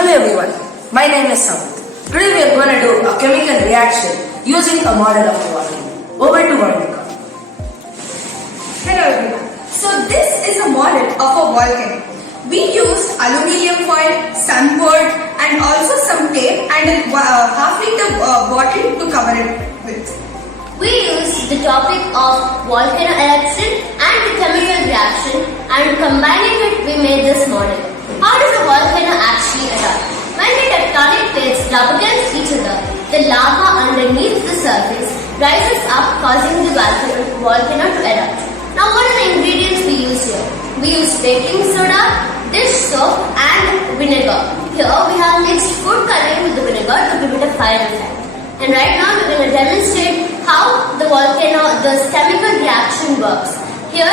Hello everyone, my name is Sam. Today we are going to do a chemical reaction using a model of a volcano. Over to Varnika. Hello everyone. So this is a model of a volcano. We used aluminium foil, sunboard and also some tape and a half-liter bottle to cover it with. We used the topic of volcano eruption and the chemical reaction, and combining it we made this model. How does a volcano actually erupt? When the tectonic plates rub against each other, the lava underneath the surface rises up, causing the volcano to erupt. Now what are the ingredients we use here? We use baking soda, dish soap and vinegar. Here we have mixed food coloring with the vinegar to give it a fire effect. And right now we are going to demonstrate how the chemical reaction works. Here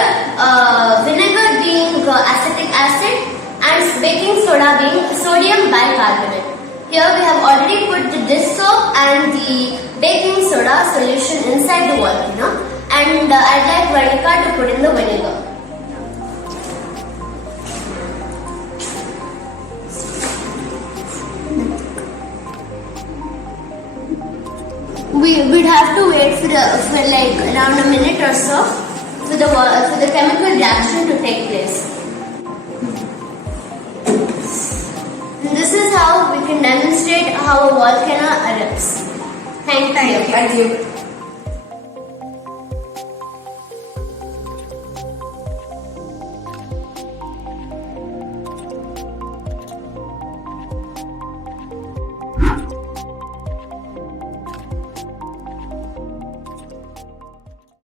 vinegar being acetic acid and baking soda being sodium bicarbonate. Here we have already put the dish soap and the baking soda solution inside the volcano, and I'd like Varnika to put in the vinegar. We'd have to wait for like around a minute or so for the chemical reaction to take place. And this is how we can demonstrate how a volcano erupts. Thank you. Thank you.